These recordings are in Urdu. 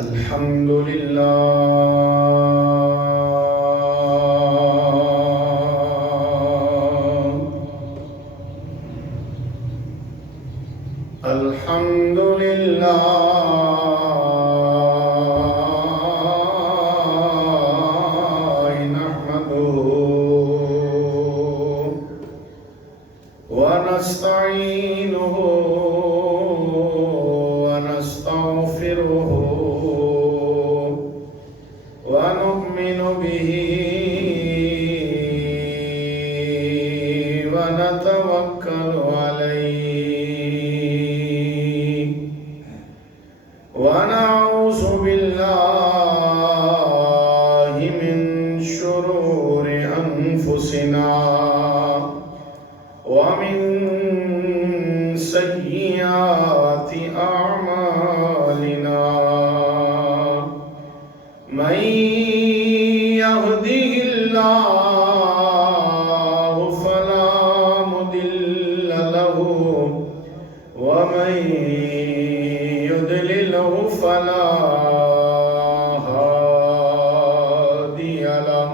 الحمد لله الحمد لله نحمده ونستعينه ونستغفره ونؤمن به ونتوكل عليه ونعوذ بالله من شرور أنفسنا ومن سيئات أعمالنا من يهده الله فلا مضل له ومن يضلله فلا هادي له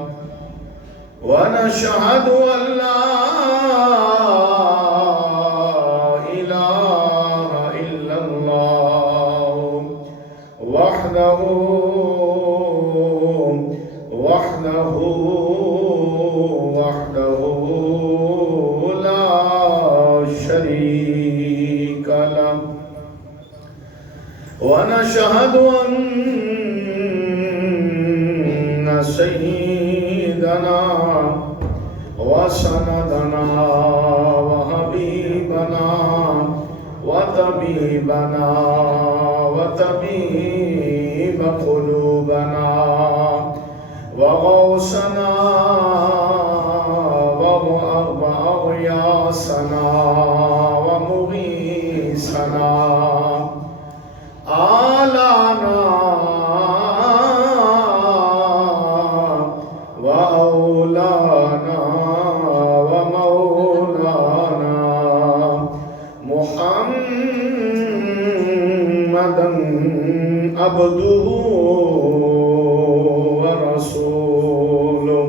ونشهد أن لا إله إلا الله وحده لا شريك له ونشهد أن سيدنا وسندنا وحبيبنا وطبيبنا وطبيب قلوبنا وغوثنا وغياثنا ومغيثنا آلانا وأولانا ومولانا محمدا عبده ورسوله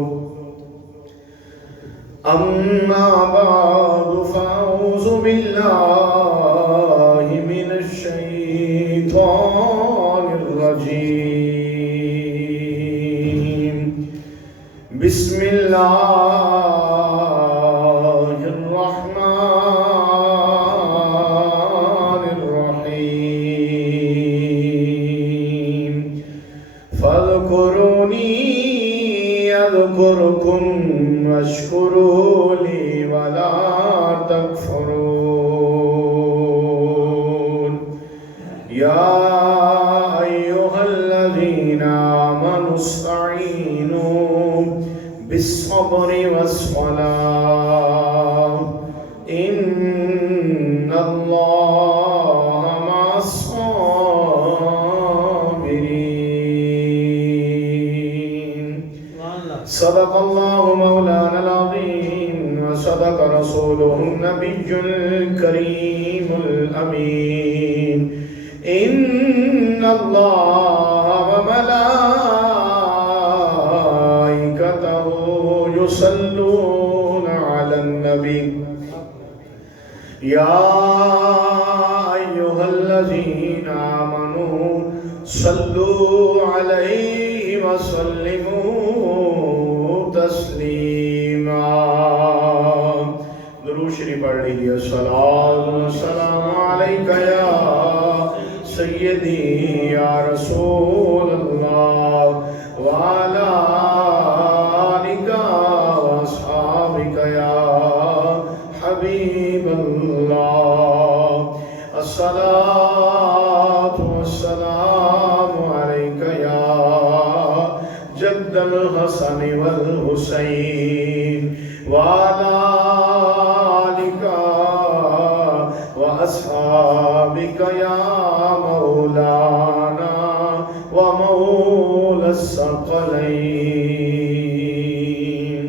أما بعد فأعوذ بالله من الشيطان الرجيم بسم الله الرحمن الرحيم فاذكروني أذكركم واشكروا لي ولا تكفرون يا أيها الذين آمنوا استعينوا بالصبر والصلاة إن الله مع الصابرين صدق الله مولانا العظيم وصدق رسوله النبي الكريم الأمين إن الله وملائكته يصلون على النبي يا أيها الذين آمنوا صلوا عليه وسلموا تسليما درود شریف پڑھ لیجیے الصلاۃ والسلام علیک یا سیدی یا رسول اللہ وعلی آلک واصحابک یا حبیب اللہ الصلاۃ والسلام علیک یا جد الحسن والحسین وعلی آلک وأصحابك يا مولانا ومولى الثقلين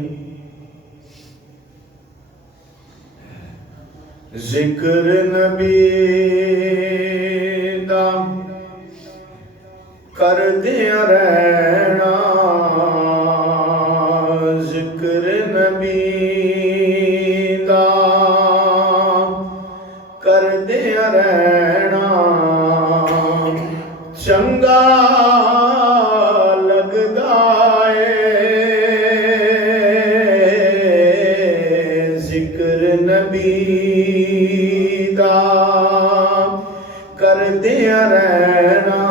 ذکر نبی دا کردیا رہنا ذکر نبی دا، کردیا رہنا چنگا لگدا ہے، ذکر نبی دا کردیا رہنا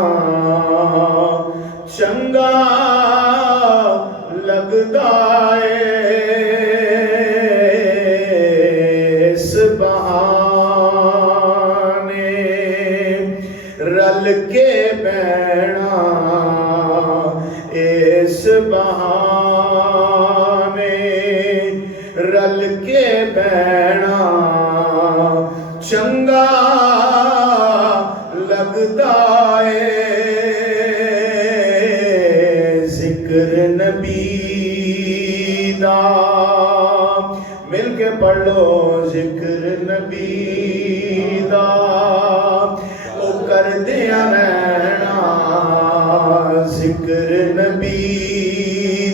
چنگا لگدا ہے، اس بہانے رل کے بہنا، اس بہانے رل کے بہنا چنگا لگدا ہے، ذکر نبی دا مل کے پڑھ لو، ذکر نبی دا او کردیا رہنا، ذکر نبی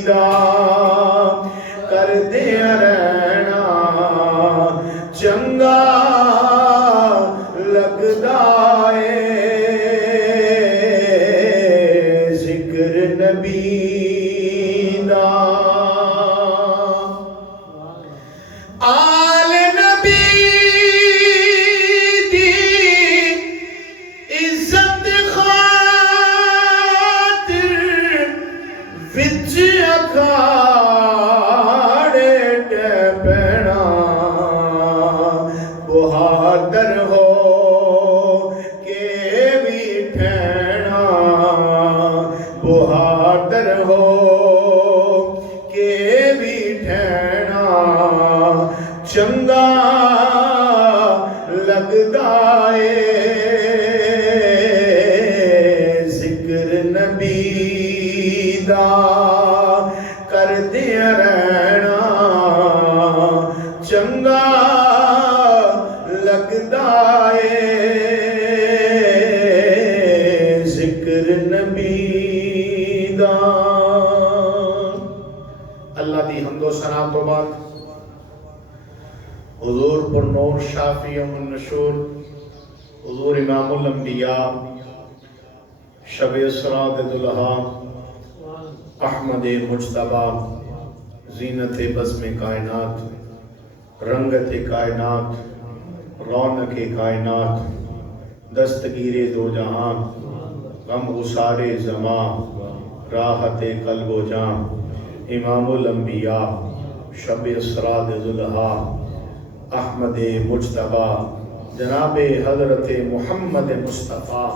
دا کردیا رہنا چنگا لگدا ہے، ذکر نبی دا آل نبی دی عزت خاطر وچ اکھاڑے ٹے پینا، بہادر ہو کے بھی ٹھہنا، بہادر ہو کے بھی ٹھہنا چنگا لگدا ہے، ذکر نبی دا کردیا رہنا چنگا لگدا ہے، ذکر نبی دا۔ اللہ دی حمد و ثنا تو بعد حضور پر نور شافی النشور حضور امام الانبیاء شب اسراء دلہا احمد مجتبی زینت بزم کائنات، رنگت کائنات، رونق کائنات، دستگیر دو جہاں، غم غسار زمان، راحت قلب و جان، امام الانبیاء شب اسراء دلہا احمد مجتبی جناب حضرت محمد مصطفیٰ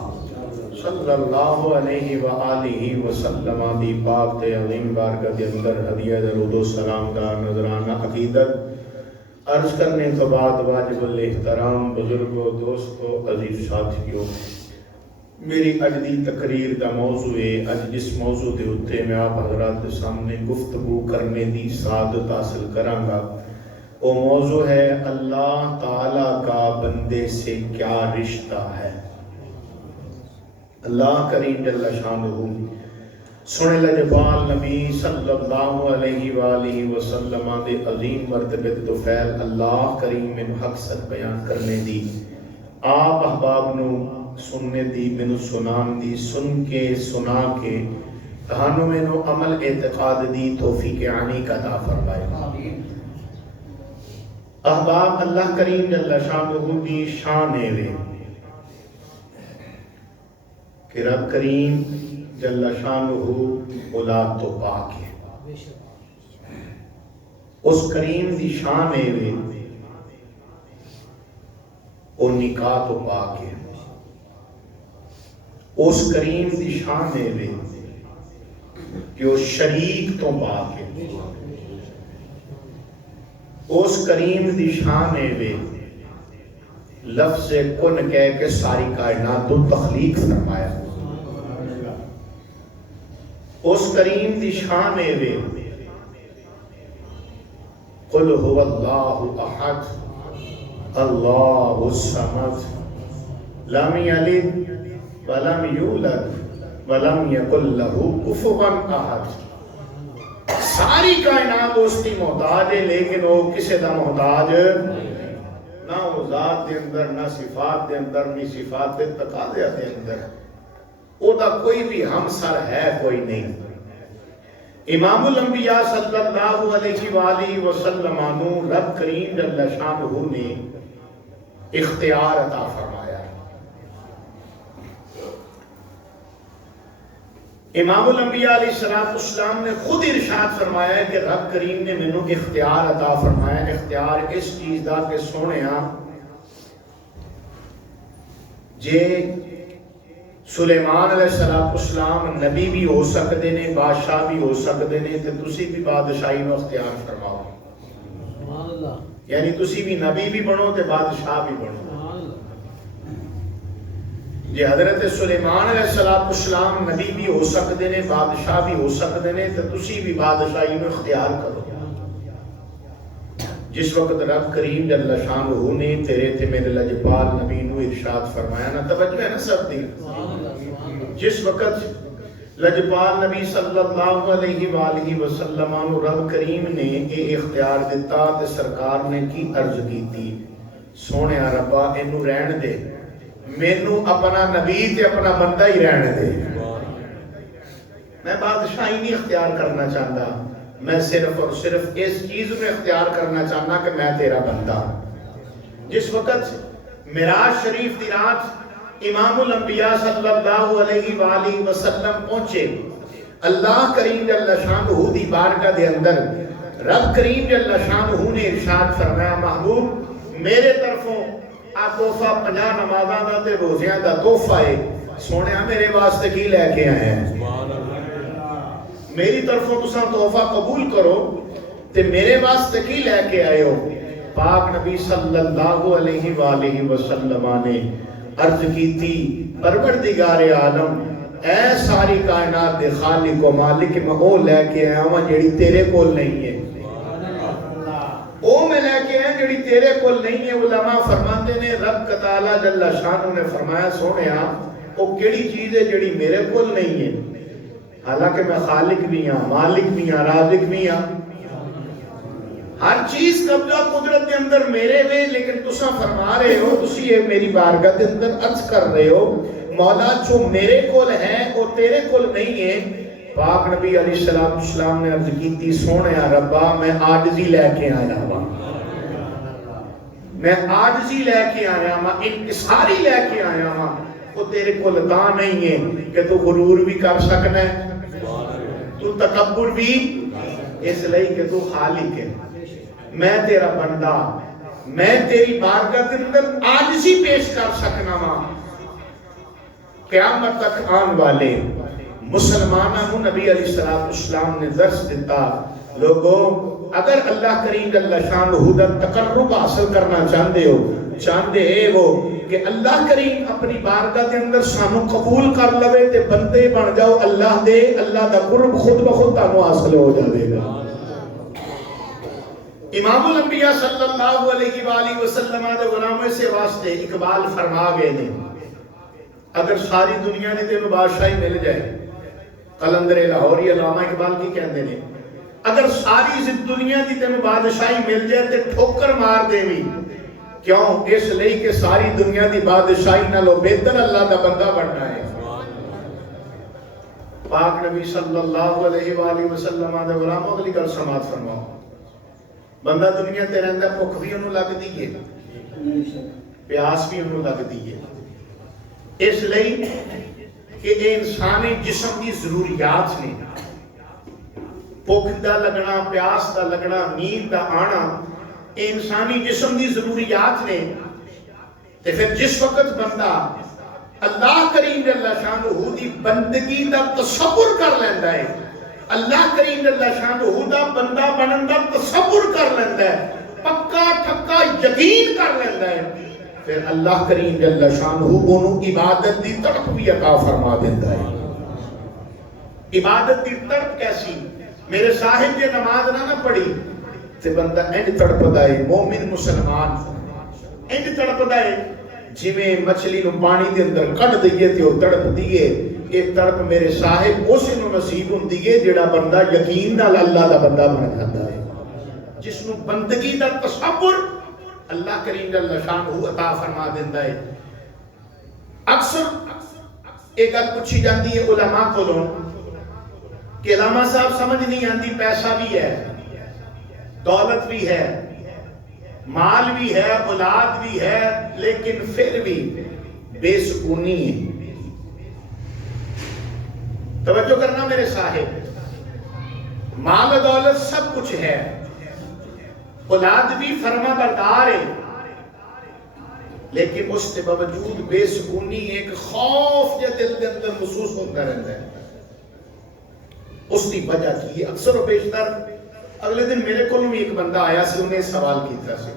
صلی اللہ علیہ وآلہ وسلم دی پاک تے عظیم بارگاہ کے اندر ہدیہ درود و سلام کا نذرانہ عقیدت عرض کرنے کے بعد واجب الاحترام بزرگوں، دوستوں، عزیز ساتھیوں، میری اج دی تقریر کا موضوع ہے، اج جس موضوع دے اتے میں آپ حضرات سامنے گفتگو کرنے دی سعادت حاصل کراں گا، وہ موضوع ہے اللہ تعالیٰ کا بندے سے کیا رشتہ ہے۔ اللہ کریم جل شانہ سنے لجپال نبی صلی اللہ علیہ وآلہ وسلم دے عظیم مرتبہ تو فیل اللہ کریم میں حق سر بیان کرنے دی، آپ احباب نو سننے دی، میں سنان دی، سن کے سنا کے کہانوں میں نو عمل اعتقاد دی توفیق عنی کا عطا فرمائے۔ احباب اللہ کریم جل شانہ دی شان وے کہ رب کریم جل شانہ اولاد تو پاک ہے، اس کریم دی شان وے او نکاح تو پاک ہے، اس کریم دی شان وے کہ وہ شریک تو پاک ہے، اس کریم دی شان وے لفظ کن کہہ کے ساری کائنات تو تخلیق فرمایا، اس کریم دی شان وے قل هو اللہ احد اللہ الصمد لم یلد ولم یولد ولم یکن لہ کفوا احد. ساری کائنات اس کی محتاج ہے لیکن وہ کسی دا محتاج نہ وہ ذات دے اندر نہ صفات دے اندر نہ صفات دے تقاضے دے اندر او دا کوئی بھی ہمسر ہے کوئی نہیں. امام الانبیاء صلی اللہ علیہ وآلہ وسلم نو رب کریم جل شانہ نے اختیار عطا فرمایا. امام الانبیاء علیہ السلام نے خود ارشاد فرمایا ہے کہ رب کریم نے مینوں اختیار عطا فرمایا. اختیار اس چیز دا کہ سونیا جے سلیمان علیہ السلام نبی بھی ہو سکتے نے بادشاہ بھی ہو سکتے نے تے تسی بھی بادشاہی نو اختیار فرماؤ. سبحان اللہ. یعنی تسی بھی نبی بھی بنو تے بادشاہ بھی بنو. جی حضرت سلیمان علیہ السلام نبی بھی ہو سکتے نے بادشاہ بھی ہو سکتے نے تو تسی بھی بادشاہی میں اختیار کرو. جس وقت رب کریم جل شانہ نے تیرے تے میرے لجپال نبی نو ارشاد فرمایا نا توجہ ہے نا سب دی. جس وقت لجپال نبی صلی اللہ علیہ وآلہ وسلم نو رب کریم نے یہ اختیار دیتا تے سرکار نے کی عرض کی تھی سونے ربا اینو رہن دے مینوں اپنا نبی تے اپنا بندہ ہی رہنے دے. میں بادشاہی نہیں اختیار کرنا چاہتا میں صرف اور صرف اس چیز میں اختیار کرنا چاہنا کہ میں تیرا بندہ. جس وقت معراج شریف دی رات امام الانبیاء صلی اللہ علیہ وآلہ وسلم پہنچے اللہ کریم جل شانہ دی بارگاہ دے اندر رب کریم جل شانہ نے ارشاد فرمایا محبوب میرے طرفوں آ تحفہ 50 نمازاں دا تے روزیاں دا تحفہ ہے. سونیا میرے واسطے کی لے کے آئے ہیں؟ میری طرفوں تساں تحفہ قبول کرو تے میرے واسطے کی لے کے آئے ہو؟ پاک نبی صلی اللہ علیہ وآلہ وسلم نے عرض کی تھی پروردگار عالم اے ساری کائنات دے خالق و مالک میں او لے کے آیا ہوں جیڑی تیرے کول نہیں ہے. او میں لے کے آئے جڑی تیرے کول نہیں ہے. علماء فرماتے نے رب تعالی جل شانہ نے فرمایا سونیا او کیڑی چیز ہے جڑی میرے کول نہیں ہے؟ حالانکہ میں خالق بھی ہاں مالک بھی ہاں رازق بھی ہاں ہر چیز قبضہ قدرت کے اندر میرے میں لیکن تساں فرما رہے ہو تسی یہ میری بارگاہ کے اندر عرض کر رہے ہو مولا جو میرے کول ہے وہ تیرے کول نہیں ہے. پاک نبی علیہ السلام نے عرض کی تھی سونے ربا میں عاجزی لے کے آیا ہوں میں عاجزی لے کے آیا ہوں انکساری لے کے آیا ہوں. وہ تیرے کول تا نہیں ہے کہ تو غرور بھی کر سکنا ہے تو تکبر بھی اس لئے کہ تو خالق ہے. میں تیرا بندہ میں تیری بارگاہ کے اندر عاجزی پیش کر سکنا ہوں. قیامت تک آن والے مسلمانوں نبی علیہ السلام نے درس دیتا لوگوں اگر اللہ کریم جل شانہ دا تقرب حاصل کرنا چاہتے ہو کہ اللہ کریم اپنی بارگاہ کے اندر سانو قبول کر لوے تے بندے بن جاؤ اللہ دے اللہ دا قرب خود بخود تانوں حاصل ہو جائے گا. امام الانبیاء صلی اللہ علیہ وآلہ وسلم دے غلاموں سے واسطے اقبال فرما گئے نے اگر ساری دنیا نے تینوں بادشاہی مل جائے قلندر لاہوری علامہ اقبال کی کہندے نے اگر ساری دنیا دی تینوں بادشاہی مل جائے تے ٹھوکر مار دے بھی کیوں اس لئے کہ ساری دنیا دی بادشاہی نالوں بہتر اللہ دا بندہ بننا ہے. پاک نبی صلی اللہ علیہ وآلہ وسلم دے غلاموں علی گل سماعت فرماؤ بندہ دنیا تے رہندا بھوک بھی انہوں لگ دی ہے پیاس بھی انہوں لگ دی ہے اس لئے کہ انسانی جسم کی ضروریات نے بھوک دا لگنا پیاس دا لگنا نیند دا آنا انسانی جسم کی ضروریات نے تے پھر جس وقت بندہ اللہ کریم جل شانہ دی بندگی دا تصور کر لیندہ ہے اللہ کریم جل شانہ دا بندہ بنن دا تصور کر لیندہ ہے پکا ٹھکا یقین کر لیندہ ہے پھر اللہ کریم جل شانہ انہوں عبادت دی تڑپ بھی عطا فرما دیندہ ہے. عبادت دی تڑپ کیسی میرے صاحب یہ نماز نہ پڑھی تے بندہ انج تڑپ دائے مومن مسلمان انج تڑپ دائے جی میں مچھلی نو پانی دے اندر کٹ دئیے تے وہ تڑپ دیئے ایک طرف میرے صاحب اس نو نصیب ہوندی ہے جڑا بندہ یقین نال اللہ دا بندہ بن جاتا ہے، جس نو بندگی دا تصور اللہ کریم جل شانہ عطا فرما دیندا ہے۔ اکثر ایک گل پوچھی جاتی ہے علماء کولوں کہ علامہ صاحب سمجھ نہیں آتی، پیسہ بھی ہے، دولت بھی ہے، مال بھی ہے، اولاد بھی ہے، لیکن پھر بھی بے سکونی ہے۔ توجہ کرنا میرے صاحب، مال و دولت سب کچھ ہے، اولاد بھی فرما بردار ہے، لیکن اس کے باوجود بے سکونی، ایک خوف یا دل کے اندر محسوس ہوتا رہتا ہے۔ اس کی وجہ کی ہے اکثر و بیشتر۔ اگلے دن میرے کو بھی ایک بندہ آیا سی، انہیں سوال کیتا سی،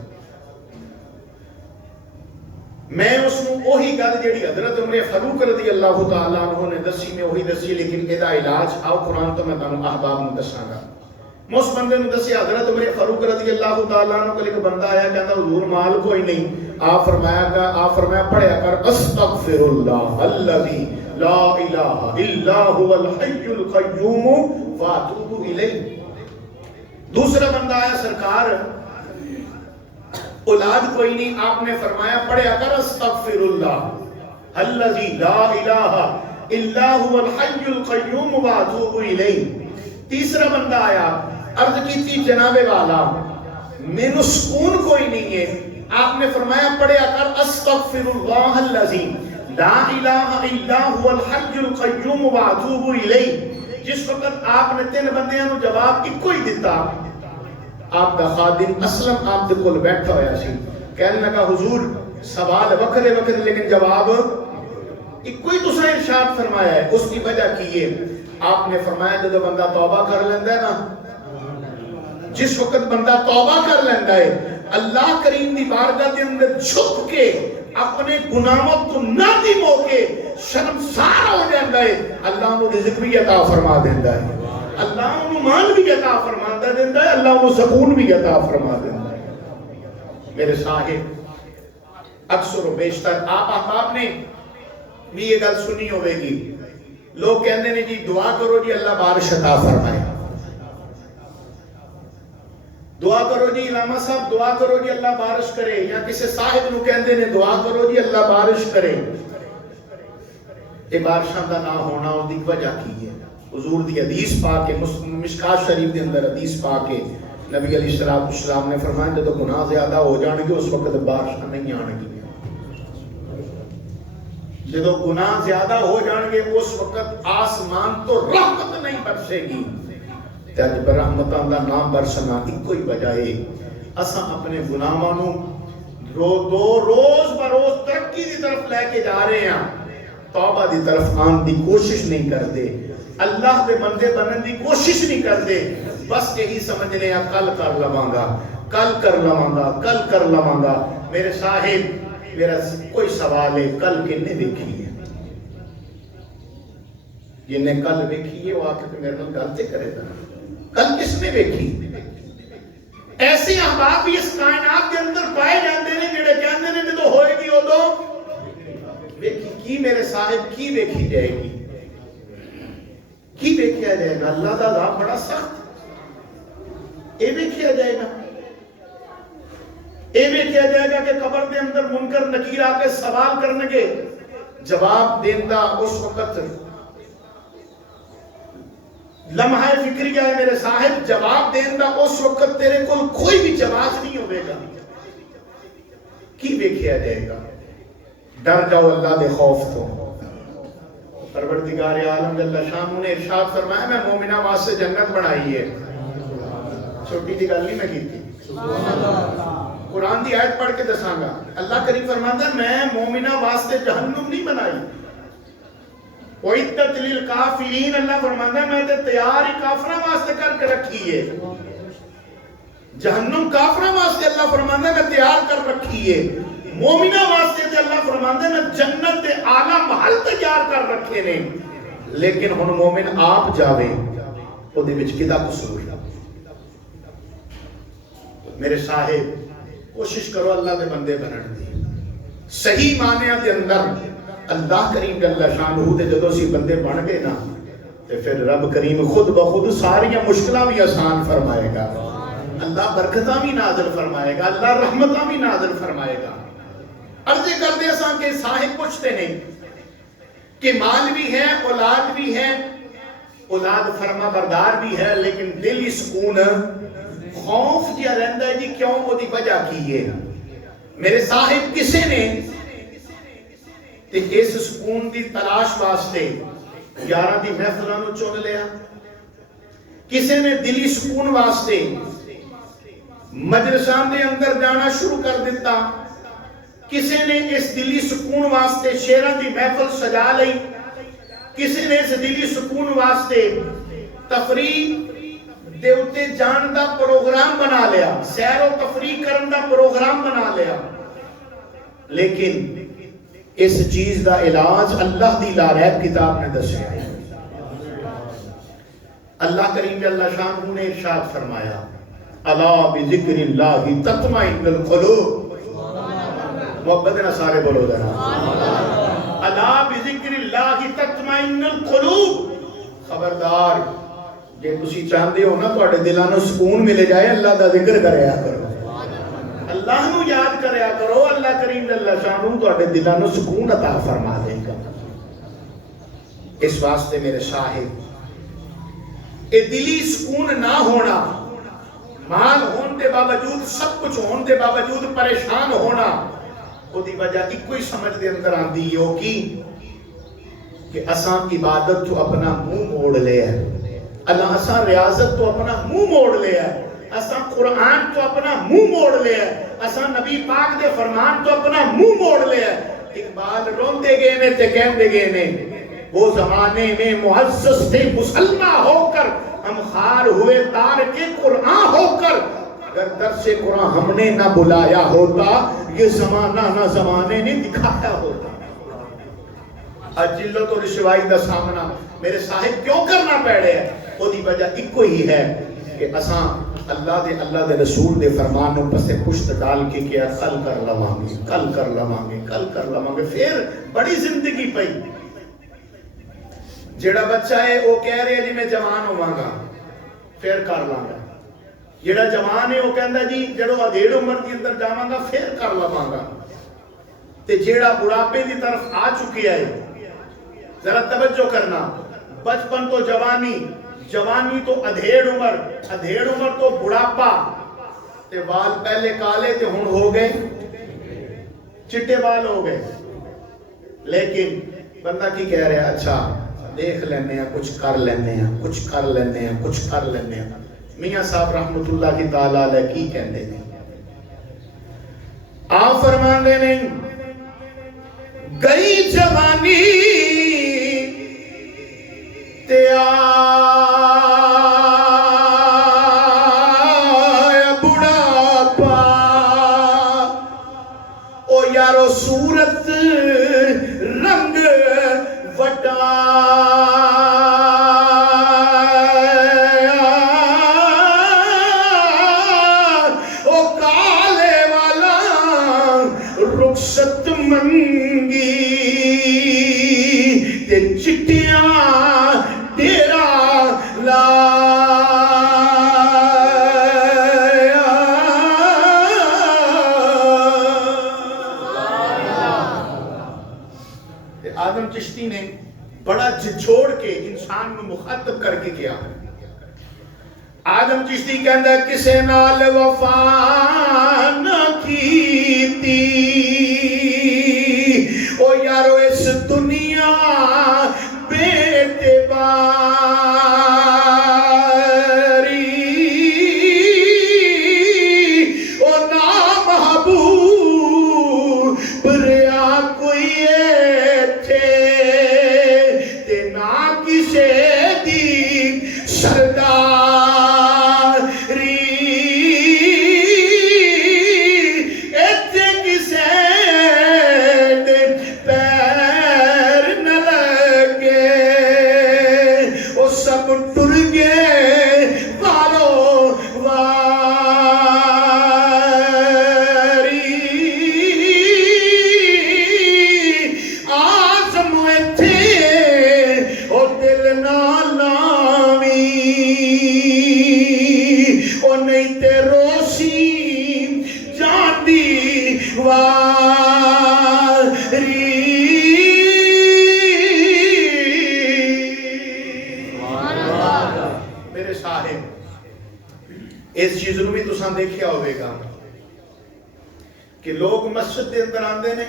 میں اس کو وہی گل جیڑی حضرت عمر فاروق رضی اللہ تعالیٰ عنہ نے دسی میں وہی دسی، لیکن ادا علاج آؤ قرآن تو میں تمہیں احباب میں دساں گا۔ میں اس بندے نے دسی حضرت عمر فاروق رضی اللہ تعالیٰ عنہ کو ایک بندہ آیا کہتا حضور مال کوئی نہیں، آپ فرمایا پڑھیا کر استغفر اللہ الذی لا الہ الا هو الحی القیوم واتوب الیہ۔ دوسرا بندہ آیا سرکار اولاد کوئی نہیں، آپ نے فرمایا پڑھیا کر استغفر اللہ الذی لا الہ الا هو الحی القیوم واتوب الیہ۔ تیسرا بندہ آیا، عرض کی تھی جناب والا مینوں سکون کوئی نہیں ہے، آپ نے فرمایا پڑھیا کر استغفر اللہ الذی لا الہ الا هو الحی القیوم واتوب الیہ۔ جس وقت آپ نے تین بندیاں نو جواب ایک ہی دیتا، آپ دا خادم اسلم آپ دے کول بیٹھا ہویا سی، کہنے لگا حضور سوال وکھرے وکھرے لیکن جواب ایک ہی تساں ارشاد فرمایا ہے۔ اس کی وجہ کی ہے، آپ نے فرمایا جب بندہ توبہ کر لیندہ ہے نا، جس وقت بندہ توبہ کر لیندہ ہے اللہ کریم دی بارگاہ دے اندر جھک کے اپنے گناہوں تو نادم ہو کے شرمسار ہو جاندہ ہے، اللہ انہوں رزق بھی عطا فرما دیندہ ہے، اللہ انہوں مال بھی عطا فرما دیندہ ہے، اللہ انہوں سکون بھی عطا فرما دیندہ ہے۔ میرے صاحب اکثر و بیشتر آپ احباب نے بھی یہ گل سنی ہوئے گی، لوگ کہندے نے جی دعا کرو جی اللہ بارش عطا فرمائے، دعا کرو جی علامہ صاحب دعا کرو جی اللہ بارش کرے، یا کسی صاحب نو کہندے نے دعا کرو جی اللہ بارش کرے۔ یہ بارشاں دا نہ ہونا اس دی وجہ کی ہے، حضور دی حدیث پاک ہے، مشکات شریف دے اندر حدیث پاک ہے، نبی علیہ السلام نے فرمایا جب گناہ زیادہ ہو جان گے اس وقت بارشاں نہیں آن گی، جب گناہ زیادہ ہو جان گے اس وقت آسمان تو رحمت نہیں برسے گی۔ جب رحمتاں دا نام برسنا ایک ہی وجہ ہے، اساں اپنے گناہاں نو روز بروز ترقی دی طرف لے کے جا رہے ہیں، توبہ دی طرف آن دی کوشش نہیں کرتے، اللہ دے بندے بنن دی کوشش نہیں کرتے، بس یہی سمجھ رہے ہیں کل کر لواں گا، کل کر لواں گا، کل کر لواں گا۔ میرے صاحب میرا کوئی سوال ہے، کل کنے دیکھی ہے؟ جن نے کل دیکھی ہے وہ آ کے میرے نال گل تے کرے گا، کل کس نے دیکھی؟ ایسے احباب بھی اس کائنات کے اندر پائے جاندے نے جڑے کہندے نے جدوں ہوئے گی ادوں دیکھی کی میرے صاحب کی دیکھی جائے گی؟ کی دیکھیا جائے گا؟ اللہ دا عذاب بڑا سخت، اے دیکھیا جائے گا، اے دیکھیا جائے گا کہ قبر دے اندر منکر نکیر آ کے سوال کرنے کے جواب دیندہ اس وقت لمحہ فکریہ ہے میرے صاحب، جواب دیندہ اس وقت تیرے کو کوئی بھی جواز نہیں ہوئے گا، کی دیکھیا جائے گا؟ ڈر جاؤ اللہ دے خوف تو۔ پروردگار عالم جل شانہ نے ارشاد فرمایا میں مومنہ واسطے جنت بنائی ہے، چھوٹی دی گل نہیں میں کی تھی، قرآن دی آیت پڑھ کے دساں گا، اللہ کریم فرماتا ہے میں مومنہ واسطے جہنم نہیں بنائی، وَعِدَّتْ لِلْكَافِرِينَ اللہ فرماتا ہے میں تے تیاری کافرہ واسطے کر کے رکھی ہے، جہنم کافرہ واسطے اللہ فرماتا ہے میں تیار کر رکھی ہے، مومنہ واسطے تے اللہ فرماتا ہے میں جنت دے اعلیٰ محل تیار کر رکھے نے، لیکن ہن مومن آپ جاوے او دے وچ کدا قصور؟ میرے صاحب کوشش کرو اللہ دے بندے بنن دی، صحیح معنی دے اندر اللہ کریم جل شانہ دے جدوں سی بندے بن گئے نا تے پھر رب کریم خود بخود ساری مشکلاں بھی آسان فرمائے گا، اللہ برکتاں بھی نازل فرمائے گا، اللہ رحمتاں بھی نازل فرمائے گا۔ عرض کرتے ہیں کہ صاحب پوچھتے نہیں کہ مال بھی ہے، اولاد بھی ہے، اولاد فرما بردار بھی ہے، لیکن دلی سکون خوف جیا رہندا ہے جی، کیوں؟ وہ دی وجہ کی ہے؟ میرے صاحب کسے نے تے اس سکون دی تلاش واسطے یاراں دی محفلاں نو چن لیا، کسے نے دلی سکون واسطے مجلساں دے اندر جانا شروع کر دیتا، کسے نے اس دلی سکون واسطے شیراں دی محفل سجا لئی، کسے نے اس دلی سکون واسطے تفریح دے اتے جان دا پروگرام بنا لیا، سیر و تفریح کرن دا پروگرام بنا لیا۔ لیکن اس چیز دا علاج اللہ دی لاریب کتاب نے دسیا ہے۔ اللہ کریم جل شانہ نے ارشاد فرمایا، الا بذکر اللہ تطمئن القلوب، محبت نہ سارے بولو ذرا، الا بذکر اللہ تطمئن القلوب، خبردار جے تسی چاہندے ہو نا تواڈے دلاں نوں سکون مل جائے، اللہ دا ذکر کریا کرو، اللہ نو یاد کریا کرو، اللہ کریم جل شانہ تواڈے دلاں نوں سکون عطا فرما دے گا۔ اس واسطے میرے صاحب اے دلی سکون نہ ہونا، مال ہون دے باوجود، سب کچھ ہون دے باوجود پریشان ہونا، وہ دی وجہ ایک کوئی سمجھ دے اندر آن دی ہو کی کہ اساں عبادت تو اپنا منہ موڑ لے ہے، اللہ اساں ریاضت تو اپنا منہ موڑ لے ہے، اساں قرآن تو اپنا منہ موڑ لے ہے، اساں نبی پاک دے فرمان تو اپنا منہ موڑ لے ہے۔ اقبال روندے گئے نے تے کہندے گئے نے، وہ زمانے میں معزز تھے مسلمان ہو کر، ہم خار ہوئے تار کے قرآن ہو کر، اگر درس قرآن ہم نے نہ بلایا ہوتا، یہ زمانہ نہ زمانے نے دکھایا ہوتا۔ اجلت و رسوائی دا سامنا میرے صاحب کیوں کرنا پڑ رہے ہیں؟ وہ دی وجہ ایک کوئی ہے کہ اساں اللہ دے رسول دے فرمانوں پسے پشت ڈال کے کیا کل کر لوانگے، کل کر لوانگے، کل کر لوانگے، پھر بڑی زندگی پئی۔ جیڑا بچہ ہے وہ کہہ رہے جی میں جوان ہوں گا پھر کر لانگا، جیڑا جوان ہے وہ کہندا جی جڑو ادھیڑ عمر دی اندر جاواں گا پھر کر لواں گا، تے جیڑا بڑھاپے دی طرف آ چکی ہے، ذرا توجہ کرنا، بچپن تو جوانی، جوانی تو ادھیڑ عمر، ادھیڑ عمر تو بڑھاپا، تے بال پہلے کالے تے ہن ہو گئے چٹے بال ہو گئے، لیکن بندہ کی کہہ رہا ہے اچھا دیکھ لینے ہیں، کچھ کر لینے ہیں، کچھ کر لینے ہیں، کچھ کر لینے ہیں۔ میاں صاحب رحمت اللہ کی تعالیٰ علیہ کی کہندے ہیں، آپ فرماندے نہیں، گئی جوانی تے آیا بڑھاپا، او یارو صورت رنگ وٹا، او کالے والا رخصت منگی تے چٹیاں ڈیرا لایا۔ آدم چشتی نے بڑا جھجھوڑ کے انسان میں مخاطب کر کے کیا، آدم چشتی کہندا کسے نال وفا نہ کیتی، او یارو اس دنیا بے اعتباری، او نا محبوب ریا کوئی ایتھے تے نا کسے دی سرداری، ایتھے کسے دے پیر نہ لگے، او سب ٹر گئے وارو واری۔ آج صاحب اس چیز نو بھی تساں دیکھیا ہوئے گا کہ لوگ مسجد دے اندر آندے نے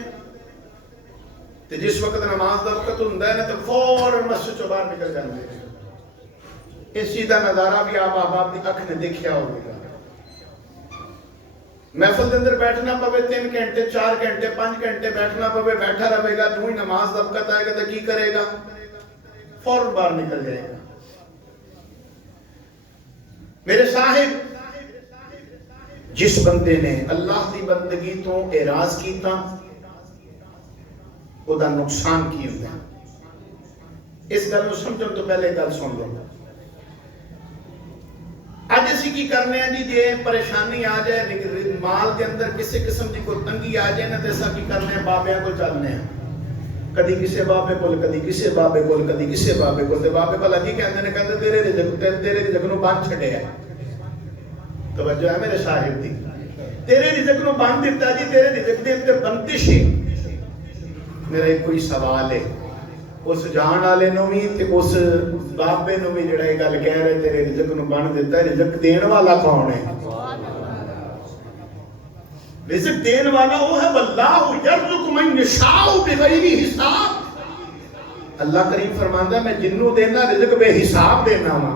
تے جس وقت نماز دا وقت ہوندا ہے نا تے فوراً مسجد چوں باہر نکل جاندے نے۔ اس چیز دا نظارہ بھی آپ احباب دی اکھ نے دیکھیا ہوئے گا۔ محفل دے اندر بیٹھنا پوے 3 گھنٹے 4 گھنٹے 5 گھنٹے بیٹھنا پوے، بیٹھا رہے گا، جو ہی نماز دا وقت آئے گا تو کی کرے گا؟ فوراً باہر نکل جائے گا۔ میرے صاحب جس بندے نے اللہ کی بندگی تو اعراض کیتا وہ دا نقصان کی ہوتا ہے۔ اس گل کو سمجھو تو پہلے گل سن لو۔ آج اسی کی کرنے ہیں جی جے پریشانی آ جائے مال کے اندر کسی قسم کی کوئی تنگی آ جائے نا تو ایسا کی کرنے ہیں بابیاں کو چلنے ہیں، کدی کسی بابے کو کدی کسی بابے کو کدی کسی بابے کو تے بابے بھلا کی کہندے نے کہندے تیرے رزق نو بند چھڑے ہے۔ توجہ ہے میرے صاحب دی، تیرے رزق نو بند دیتا جی، تیرے رزق دے تے بندش ہے۔ میرا ایک کوئی سوال ہے اس جان والے نو بھی تے اس بابے نو بھی جڑا یہ گل کہہ رہے تیرے رزق نو بن دیتا ہے، رزق دین والا کون ہے؟ رزق دین والا وہ ہے واللہ یرزق من یشاء بغیر حساب۔ اللہ کریم فرماندا ہے میں جنوں دینا رزق بے حساب دینا وا۔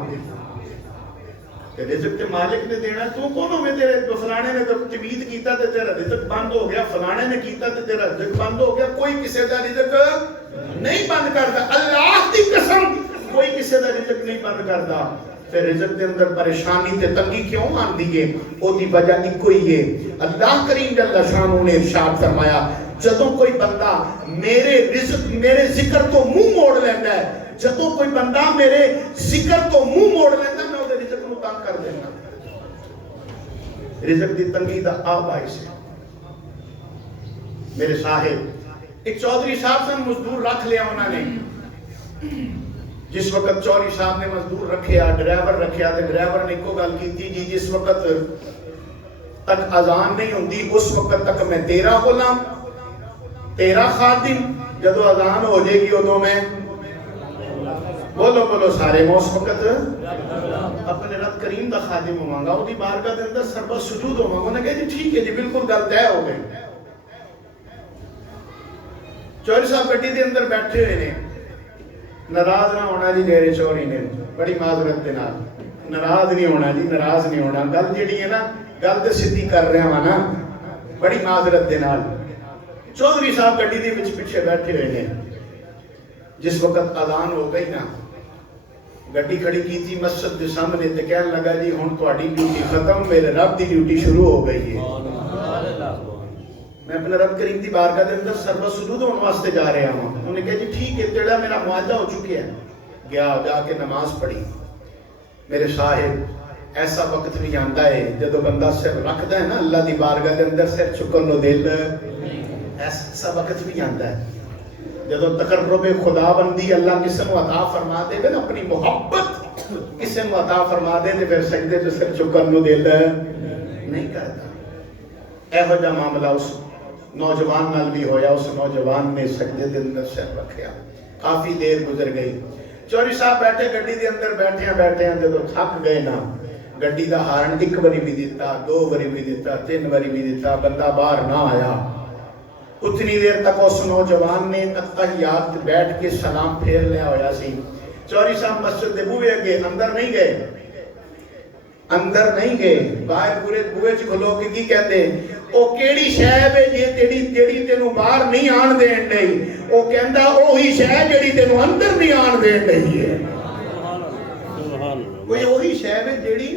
تے رزق تے مالک نے دینا، تو کون ہوے تیرے فلانے نے تبید کیتا تے تیرا رزق بند ہو گیا، فلانے نے کیتا تے تیرا رزق بند ہو گیا۔ کوئی کسی دا رزق نہیں بند کرتا، اللہ دی قسم کوئی کسی دا رزق نہیں بند کرتا۔ پھر رزق دے اندر پریشانی تے تنگی کیوں آندی ہے؟ او دی وجہ ایک ہی ہے، اللہ کریم جل شانہ نے ارشاد فرمایا جدوں کوئی بندہ میرے رزق میرے ذکر تو منہ موڑ لیتا ہے، جدوں کوئی بندہ میرے ذکر تو منہ موڑ لیتا ہے میں اودے رزق نو تنگ کر دینا۔ رزق دی تنگی دا باعث ہے۔ میرے صاحب ایک چودھری صاحب سے مزدور رکھ لیا انہوں نے۔ جس وقت چودھری صاحب نے مزدور رکھیا، ڈرائیور رکھیا تے ڈرائیور نے کو گل کی جی جس وقت تک اذان نہیں ہوندی اس وقت تک میں تیرا غلام تیرا خادم، جدو اذان ہو جائے گی ادو میں بولو بولو سارے میں اس وقت اپنے رب کریم دا خادم ہوں گا، وہ بارگاہ دے اندر سربت سجود ہوں گا۔ انہوں نے کہا جی ٹھیک ہے جی بالکل گل طے ہو گئی۔ چوہری صاحب گڈی دے اندر بیٹھے ہوئے نے، ناراض نہ ہونا جی میرے چوہری نے، بڑی معذرت دے نال ناراض نہیں ہونا جی، ناراض نہیں ہونا، گل جڑی ہے نا گل تے سیدھی کر رہا ہاں نا، بڑی معذرت دے نال۔ چودھری صاحب گڈی دے وچ پیچھے بیٹھے ہوئے نے، جس وقت اذان ہو گئی نا گڈی کھڑی کی تھی مسجد دے سامنے تے کہنے لگا جی ہن تہاڈی ڈیوٹی ختم، میرے رب دی ڈیوٹی شروع ہو گئی ہے۔ میں اپنے رب کریم دی بارگاہ دے اندر سربت سجود ہونے واسطے جا رہا ہوں۔ انہوں نے کہا جی ٹھیک ہے جڑا میرا معاہدہ ہو چکا ہے۔ گیا جا کے نماز پڑھی۔ میرے صاحب ایسا وقت بھی آندا ہے جدو بندہ سر رکھدا ہے نا اللہ دی بارگاہ دے اندر سر چکن نو دل، ایسا وقت بھی آندا ہے جدو تقرب خدا بندی اللہ کسی نو عطا فرما دے نا، اپنی محبت کسی نو عطا فرما دے تے پھر سجدے تے سر چکن نو دل نہیں کرتا۔ ایہو جا معاملہ اس نوجوان نال بھی ہویا، اس نوجوان نے سجدے دے اندر سر رکھیا۔ کافی دیر گزر گئی، چوہری صاحب بیٹھے گڈی دے اندر بیٹھے ہیں جدو تھک گئے نا، گڈی دا ہارن 1 واری بھی دیتا، 2 واری بھی دیتا، 3 واری بھی دیتا، بندہ باہر نہ آیا۔ اتنی دیر تک اس نوجوان نے اتحیات بیٹھ کے سلام پھیر لیا ہویا سی۔ چوہری صاحب مسجد دے بوئے گئے، اندر نہیں گئے، باہر پورے بوئے چ کھلو کے کی کہتے او کیڑی شے ہے جیڑی تینوں باہر نہیں آن دین ڈئی؟ او کہندا اوہی شے جیڑی تینوں اندر نہیں آن دین ڈئی ہے۔ کوئی اوہی شے ہے جیڑی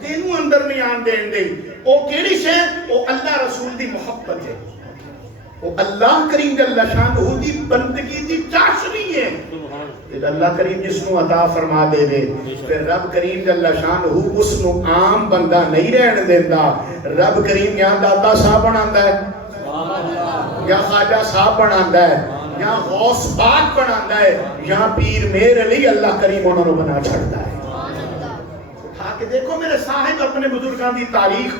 تینوں اندر نہیں آن دین ڈئی، او کیڑی شے؟ او اللہ رسول دی محبت ہے، وہ اللہ کریم جل شانہ دی بندگی دی چاشنی ہے۔ اللہ کریم جس نو عطا فرما دے دے، پھر رب کریم جل شانہ اس نو عام بندہ نہیں رہن دیندا۔ رب کریم یا داتا صاحب بناندا ہے، یا خواجہ صاحب بناندا ہے، یا غوث پاک بناندا ہے، یا پیر میر علی، اللہ کریم انہاں نو بنا چھڑدا ہے۔ اٹھا کے دیکھو میرے صاحب اپنے بزرگاں دی تاریخ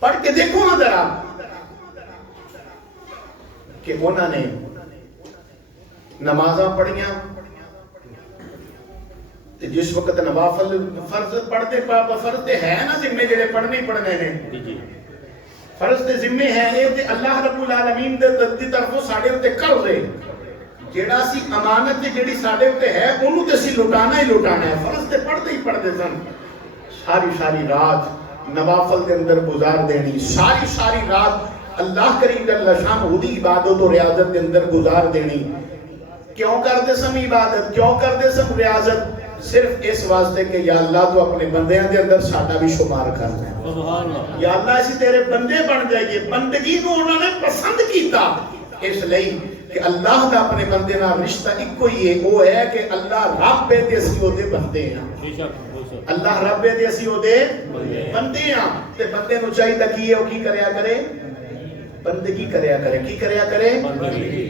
پڑھ کے دیکھو نا ذرا کہ انہوں نے نمازاں پڑھیاں، جس وقت نوافل فرض پڑھتے فرض تے ہے نا ذمے جڑے پڑھنے ہی پڑھنے نے فرض تے ذمے ہے یہ تے اللہ رب العالمین دی طرفوں ساڈے تے کر رہے جیڑا سی امانت جیڑی ساڈے تے ہے اونوں تے سی لٹانا ہی لٹانا ہے فرض تے پڑھتے ہی پڑھتے سن ساری رات نوافل دے اندر گزار دینی ساری رات اللہ کریم جل شانہ دی عبادت و ریاضت دے اندر گزار دینی کیوں کرتے سن عبادت کیوں کرتے سن ریاضت صرف اس واسطے کہ یا اللہ تو اپنے بندیاں دے اندر ساڈا بھی شمار کر لے یا اللہ اسی تیرے بندے بن جائیے بندگی کو انہوں نے پسند کیتا اس لئی کہ اللہ دا اپنے بندے نال رشتہ ایک ہی ہے وہ ہے کہ اللہ رب ہے تے اسی او دے بندے ہیں اللہ رب ہے تے اسی او دے بندے ہیں تے بندے نو چاہیے کہ وہ کی کریا کرے بندگی کریا کرے کی کریا کرے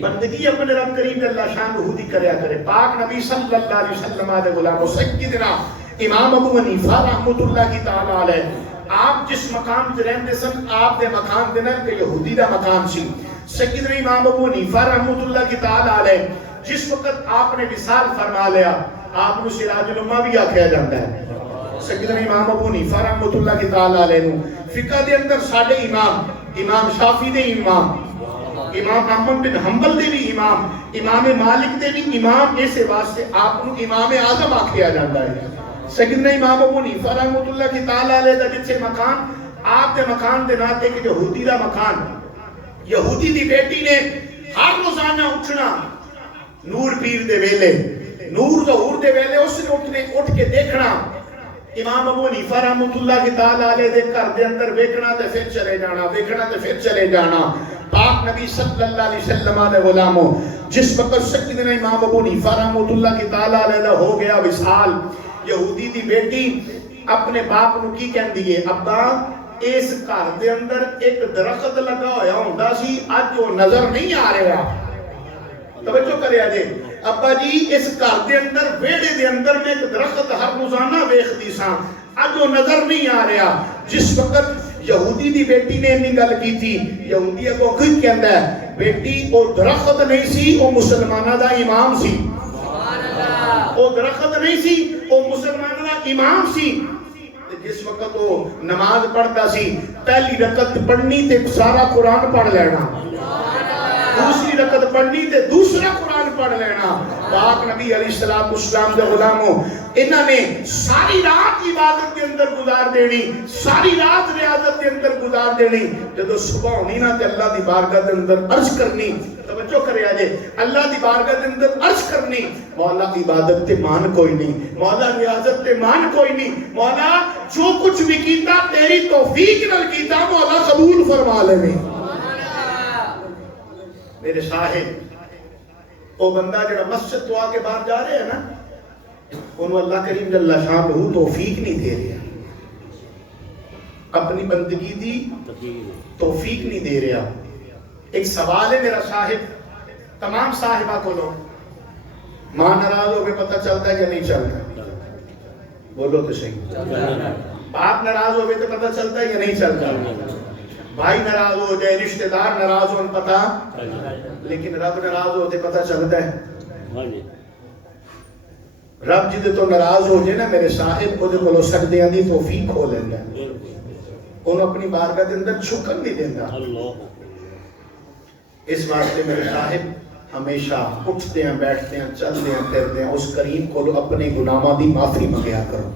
بندگی اپنے رب کریم اللہ شان دی کریا کرے پاک نبی صلی اللہ علیہ وسلم دے غلام سیدنا امام ابو حنیفہ رحمۃ اللہ کی تعالی علیہ آپ جس مقام تے رہندے سن آپ دے مقام دے نال کہ یہودی دا مقام سی سیدنا امام ابو حنیفہ رحمۃ اللہ کی تعالی علیہ جس وقت آپ نے وصال فرما لیا آپ نو سراج الامہ بھی آکھیا جاندا ہے سیدنا امام ابو حنیفہ رحمۃ اللہ کی تعالی علیہ نو فقہ دے اندر ساڈے امام شافعی دے امام احمد بن حنبل دے بھی امام مالک دے بھی امام اس واسطے آپ نو امام اعظم آکھیا جاندا ہے سیدنا امام ابو حنیفہ رحمۃ اللہ کی تعالی علیہ دا جتھے مکان آپ دے مکان دے ناتے کہ یہودی دا مکان یہودی دی بیٹی نے ہر روزانہ اٹھنا نور پیر دے ویلے نور ظہور دے ویلے اس نے اٹھ کے دیکھنا امام ابو حنیفہ رحمۃ اللہ کی تعالی علیہ دے گھر دے اندر ویکھنا تے پھر چلے جانا ویکھنا تے پھر چلے جانا پاک نبی صلی اللہ علیہ وسلم دے غلاموں جس وقت سیدنا امام ابو حنیفہ رحمۃ اللہ کی تعالی علیہ دا ہو گیا وصال یہودی دی بیٹی اپنے باپ نو کی کہندی ہے ابا اس گھر دے اندر ایک درخت لگا ہویا ہوندا سی اج وہ نظر نہیں آ رہا توجہ کریا جی ابا جی اس گھر دے اندر ویڑے دے اندر میں ایک درخت ہر روزانہ ویکھدی ساں اج وہ نظر نہیں آ رہا جس وقت یہودی دی بیٹی نے انہی گل کی تھی یہودی اگوں کی کہندا ہے بیٹی وہ درخت نہیں سی وہ مسلماناں دا امام سی سبحان اللہ وہ درخت نہیں سی وہ مسلماناں دا امام سی جس وقت وہ نماز پڑھتا سی پہلی رکعت پڑھنی تے سارا قرآن پڑھ لینا دوسری رکعت پڑھنی تے دوسرا قرآن پڑھ لینا پاک نبی علیہ السلام دے غلاموں انہاں نے ساری رات عبادت کے اندر گزار دینی ساری رات ریاضت کے اندر گزار دینی جب صبح ہونی نا تے اللہ دی بارگاہ دے اندر عرض کرنی توجہ کرے آجے اللہ دی بارگاہ دے اندر عرض کرنی مولا عبادت تے مان کوئی نہیں مولا ریاضت تے مان کوئی نہیں مولا جو کچھ بھی کیتا تیری توفیق نال کیتا مولا قبول فرما لے میرے صاحب وہ بندہ جڑا مسجد تو آ کے باہر جا رہے ہیں نا انہوں اللہ کریم جل شانہ توفیق نہیں دے رہا اپنی بندگی دی توفیق نہیں دے رہا ایک سوال ہے میرا صاحب تمام صاحبہ کو لو ماں ناراض ہو کے پتہ چلتا ہے یا نہیں چلتا بولو تو صحیح باپ ناراض ہو کے تو پتہ چلتا ہے یا نہیں چلتا بھائی ناراض ہو جائے رشتہ دار ناراض ہو پتہ لیکن رب ناراض ہوتے پتہ چلتا ہے رب جدے تو ناراض ہو جائے نا میرے صاحب کو دے سجدیاں دی توفیق کھو لینا انہوں اپنی بارگاہ دے اندر جھکن نہیں دینا اس واسطے میرے صاحب ہمیشہ اٹھتے ہیں بیٹھتے ہیں چلتے ہیں پھرتے ہیں اس کریم کو اپنے گناہاں دی معافی منگیا کرو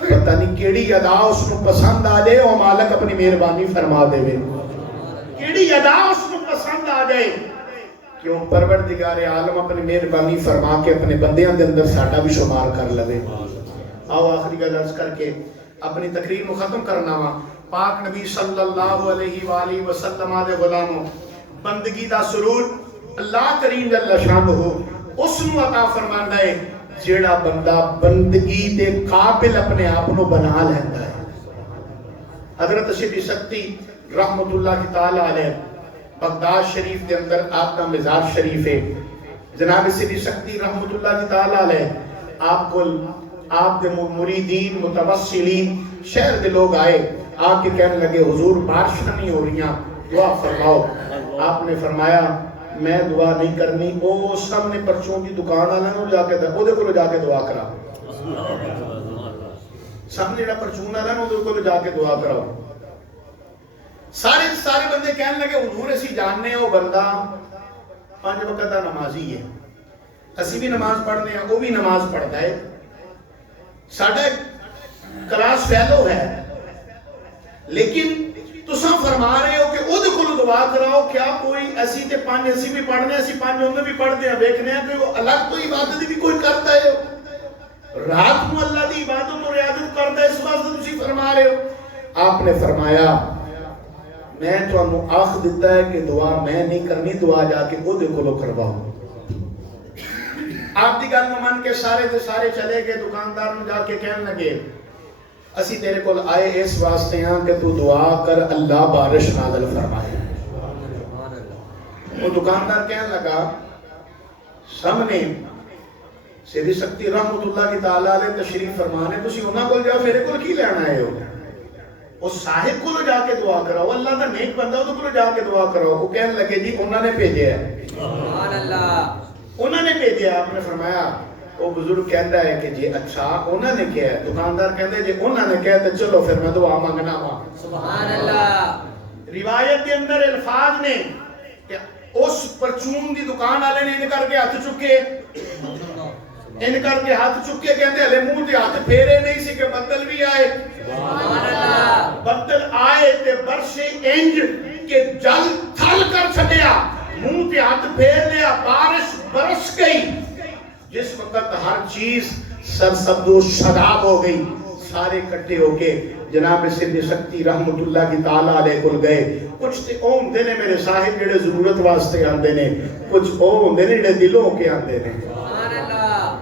پتہ نہیں کیڑی ادا اس کو پسند آ جائے اور مالک اپنی مہربانی فرما دے کیڑی ادا اس کو پسند آ جائے کیوں پروردگار عالم اپنی مہربانی فرما کے اپنے بندیاں دے اندر ساڈا بھی شمار کر لے آؤ آخری گل عرض کر کے اپنی تقریر کو ختم کرنا وا پاک نبی صلی اللہ علیہ وآلہ وسلم دے غلاموں بندگی دا سرور اللہ کریم جل شانہ اس نو عطا فرماندا ہے جیڑا بندہ بندگی دے قابل اپنے آپ کو بنا لیندا ہے حضرت سیدی سکتی رحمت اللہ کی تعالی علیہ بغداد شریف دے اندر آپ کا مزار شریف ہے جناب سیدی سکتی رحمت اللہ کی تعالی علیہ آپ کو آپ دے مریدین متوسلین شہر دے لوگ آئے آ کے کہنے لگے حضور بارش نہیں ہو رہی دعا فرماؤ آپ نے فرمایا میں دعا نہیں کرنی، وہ سامنے پرچوں کی دکان والا نو جا کے وہ کو جا کے دعا کرا، سامنے جڑا پرچون والا نا وہ کو جا کے دعا کراؤ۔ سارے بندے کہنے لگے حضور اسی جاننے وہ بندہ 5 وقت کا نمازی ہے، اسی بھی نماز پڑھنے ہیں، وہ بھی نماز پڑھتا ہے، ساڑھا کلاس فیلو ہے، لیکن تساں فرما رہے ہو کہ او دے کولو دعا کراؤ، کیا کوئی اسی تے 5 اسی بھی پڑھنے اسی 5 انہوں بھی پڑھتے ہیں، دیکھنے ہیں کہ وہ الگ تو عبادت بھی کوئی کرتا ہے، رات کو اللہ دی عبادت اور عیادت کرتا ہے، اس واسطے تسی فرما رہے ہو۔ آپ نے فرمایا میں تو انہوں آخ دیتا ہے کہ دعا میں نہیں کرنی، دعا جا کے او دے کولو کرواؤ۔ آپ دی گل مان کے سارے دے سارے چلے گئے، دکاندار میں جا کے کہنے لگے اسی تیرے کول آئے اس واسطے ہیں کہ تو دعا کر اللہ بارش نازل فرمائے۔ وہ دکاندار کہنے لگا سامنے سیدھی سکتی رحمت اللہ کی تعالیٰ علیہ تشریف فرمانے، تسی انہاں کول جاؤ، میرے کول کی لینا ہے ہو؟ وہ صاحب کو جا کے دعا کراؤ، اللہ دا نیک بندہ تو کو جا کے دعا کراؤ۔ وہ کہنے لگے جی انہوں نے بھیجے ہے، سبحان اللہ، انہوں نے بھیجے ہے۔ آپ نے فرمایا وہ بزرگ کہتا ہے کہ جی اچھا انہوں نے کیا ہے؟ دکاندار کہتے ہیں جی انہوں نے کہا تو چلو پھر میں دعا مانگنا ہوا، سبحان اللہ۔ روایت کے اندر الفاظ نے کہ اس پرچون دی دکان والے نے ان کر کے ہاتھ چکے، ان کر کے ہاتھ چکے، کہتے ہیں منہ دے ہاتھ پھیرے نہیں سی کہ بدل بھی آئے، سبحان اللہ، بدل آئے تے برشے انج کہ جل تھل کر چھڑیا، منہ دے ہاتھ پھیر لیا، بارش برس گئی، جس وقت ہر چیز سرسبز و شاداب ہو گئی، سارے کٹھے ہو کے جناب سیدھی سکتی رحمت اللہ کی تعالیٰ علیہ کل گئے۔ کچھ تے او ہوندے نے میرے صاحب جڑے ضرورت واسطے آندے نے، کچھ او ہوندے نے جڑے دلوں کے آندے نے، سبحان اللہ۔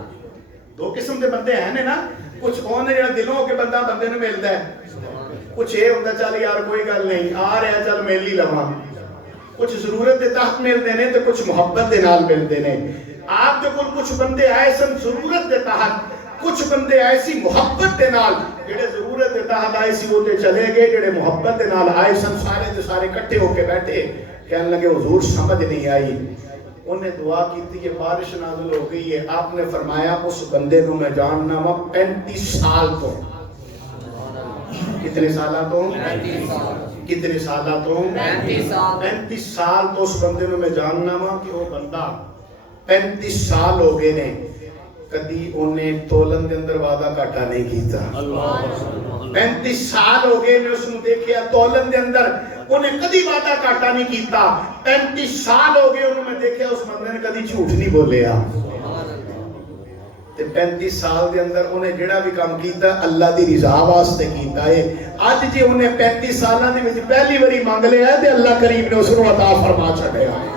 دو قسم دے بندے ہیں نا، کچھ او نے جڑا دلوں کے بندہ بندے نوں ملدا ہے، کچھ اے ہوندا چل یار کوئی گل نہیں آ رہا چل میل ہی لواں، کچھ ضرورت دے تحت ملدے نے تے کچھ محبت دے نال ملدے نے۔ آپ دے کول کچھ بندے آئے سن ضرورت دے تحت، کچھ بندے آئے سی محبت دے نال، جڑے ضرورت دے تحت آئے سی وہ تے چلے گئے، جڑے محبت دے نال آئے سن سارے دے سارے کٹھے ہو کے بیٹھے، کہنے لگے حضور سمجھ نہیں آئی۔ انہیں دعا کی تھی کہ بارش نازل ہو گئی ہے، آپ نے فرمایا اس بندے نو میں جاننا وا 35 سال تو، کتنے سالہ تو؟ 35 سال، کتنے سالہ تو؟ 35 سال، 35 سال تو اس بندے نو میں جاننا وا کہ وہ بندہ 35 سال ہو گئے نے کدی انہیں تولن دے اندر وعدہ کاٹا نہیں کیتا، 35 سال ہو گئے نے اس نے دیکھیا تولن دے اندر انہیں کدی وعدہ کاٹا نہیں کیتا، 35 سال ہو گئے انہوں میں دیکھیا اس بندے نے کدی جھوٹ نہیں بولیا، تے 35 سال دے اندر انہیں جڑا بھی کام کیتا اللہ دی رضا واسطے کیتا ہے۔ آج جی انہیں 35 سالہ دے وچ پہلی باری مانگ لیا ہے تے اللہ کریم نے اس کو عطا فرما چھڑیا ہے۔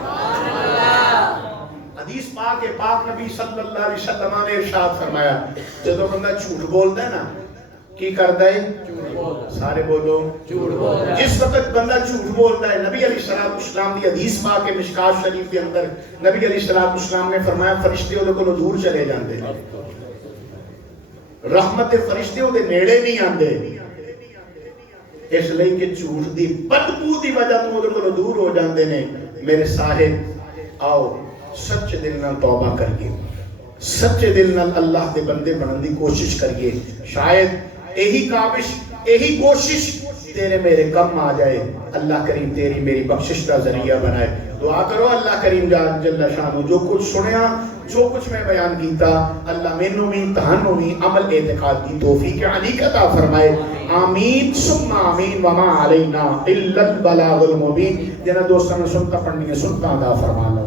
حدیث پاک ہے، پاک نبی صلی اللہ علیہ وسلم نے ارشاد فرمایا جدو بندہ جھوٹ بولتا ہے نا کی کرتا ہے؟ سارے بولو جھوٹ بولتا ہے۔ جس وقت بندہ جھوٹ بولتا ہے، نبی علیہ السلام دی حدیث پاک ہے مشکات شریف کے اندر، نبی علیہ السلام نے فرمایا فرشتے وہ کو دور چلے جاندے، رحمت فرشتے وہ نیڑے نہیں آندے، اس لئے کہ جھوٹ دی بدبو دی وجہ تو وہ کو دور ہو جاندے نے۔ میرے صاحب آؤ سچے دل نال توبہ کریے، سچے دل نال اللہ دے بندے بنن دی کوشش کریے، شاید یہی کاوش یہی کوشش تیرے میرے کم آ جائے، اللہ کریم تیری میری بخشش کا ذریعہ بنائے۔ دعا کرو اللہ کریم جل شانہ جو کچھ سنیا جو کچھ میں بیان کیتا اللہ مینوں بھی تہانوں بھی عمل اعتقاد کی توفیق علی عطا فرمائے، آمین ثم آمین، وما علینا الا البلاغ المبین۔ جنہاں دوستاں نے سنتا پڑھنی ہے سنتا عطا فرمانا۔